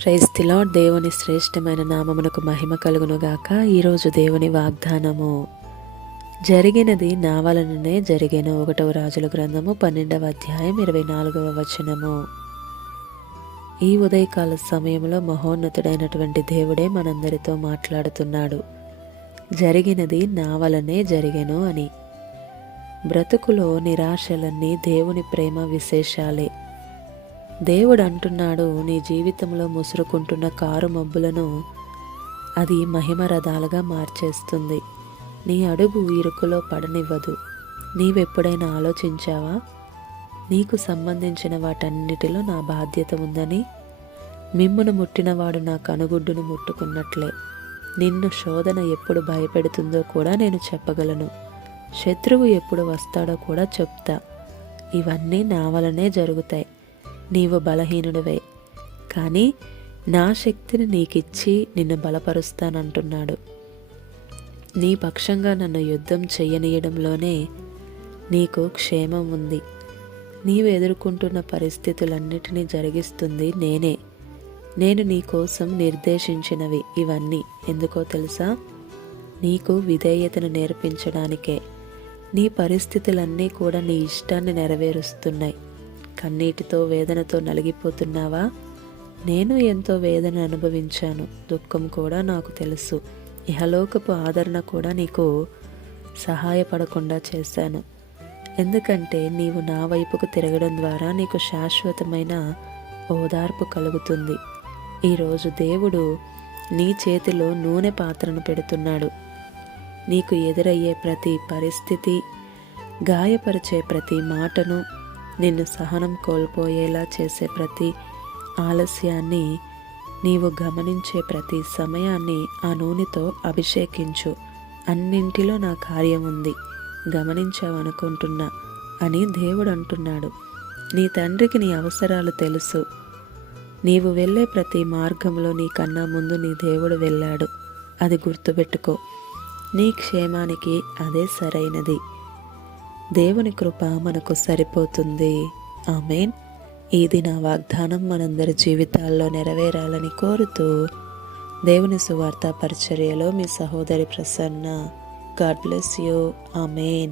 క్రైస్తిలో దేవుని శ్రేష్టమైన నామమునకు మహిమ కలుగునుగాక. ఈరోజు దేవుని వాగ్దానము. జరిగినది నా వలననే జరిగిన ఒకటవ రాజుల గ్రంథము పన్నెండవ అధ్యాయం ఇరవై నాలుగవ వచనము. ఈ ఉదయకాల సమయంలో మహోన్నతుడైనటువంటి దేవుడే మనందరితో మాట్లాడుతున్నాడు. జరిగినది నా వలనే జరిగెను అని. బ్రతుకులో నిరాశలన్నీ దేవుని ప్రేమ విశేషాలే. దేవుడు అంటున్నాడు నీ జీవితంలో ముసురుకుంటున్న కారు మబ్బులను అది మహిమ రథాలుగా మార్చేస్తుంది. నీ అడుగు ఇరుకులో పడనివ్వదు. నీవెప్పుడైనా ఆలోచించావా? నీకు సంబంధించిన వాటన్నిటిలో నా బాధ్యత ఉందని? మిమ్మును ముట్టినవాడు నా కనుగుడ్డును ముట్టుకున్నట్లే. నిన్ను శోధన ఎప్పుడు భయపెడుతుందో కూడా నేను చెప్పగలను. శత్రువు ఎప్పుడు వస్తాడో కూడా చెప్తా. ఇవన్నీ నా వలనే జరుగుతాయి. నీవు బలహీనుడివే. కానీ నా శక్తిని నీకిచ్చి నిన్ను బలపరుస్తానంటున్నాడు. నీ పక్షంగా నన్ను యుద్ధం చేయనీయడంలోనే నీకు క్షేమం ఉంది. నీవు ఎదుర్కొంటున్న పరిస్థితులన్నిటినీ జరిగిస్తుంది నేనే. నేను నీ కోసం నిర్దేశించినవి ఇవన్నీ. ఎందుకో తెలుసా? నీకు విధేయతను నేర్పించడానికే. నీ పరిస్థితులన్నీ కూడా నీ ఇష్టాన్ని నెరవేరుస్తున్నాయి. కన్నీటితో వేదనతో నలిగిపోతున్నావా? నేను ఎంతో వేదన అనుభవించాను. దుఃఖం కూడా నాకు తెలుసు. ఇహలోకపు ఆదరణ కూడా నీకు సహాయపడకుండా చేశాను. ఎందుకంటే నీవు నా వైపుకు తిరగడం ద్వారా నీకు శాశ్వతమైన ఓదార్పు కలుగుతుంది. ఈరోజు దేవుడు నీ చేతిలో నూనె పాత్రను పెడుతున్నాడు. నీకు ఎదురయ్యే ప్రతి పరిస్థితి గాయపరిచే ప్రతి మాటను నిన్ను సహనం కోల్పోయేలా చేసే ప్రతి ఆలస్యాన్ని నీవు గమనించే ప్రతి సమయాన్ని ఆ నూనెతో అభిషేకించు. అన్నింటిలో నా కార్యం ఉంది. గమనించావనుకుంటున్నా అని దేవుడు అంటున్నాడు నీ తండ్రికి నీ అవసరాలు తెలుసు. నీవు వెళ్ళే ప్రతి మార్గంలో నీకన్నా ముందు నీ దేవుడు వెళ్ళాడు. అది గుర్తుపెట్టుకో. నీ క్షేమానికి అదే సరైనది. దేవుని కృప మనకు సరిపోతుంది. ఆమెన్. ఇది నా వాగ్దానం మనందరి జీవితాల్లో నెరవేరాలని కోరుతూ దేవుని సువార్త పరిచర్యలో మీ సహోదరి Prasanna. God bless you. Amen.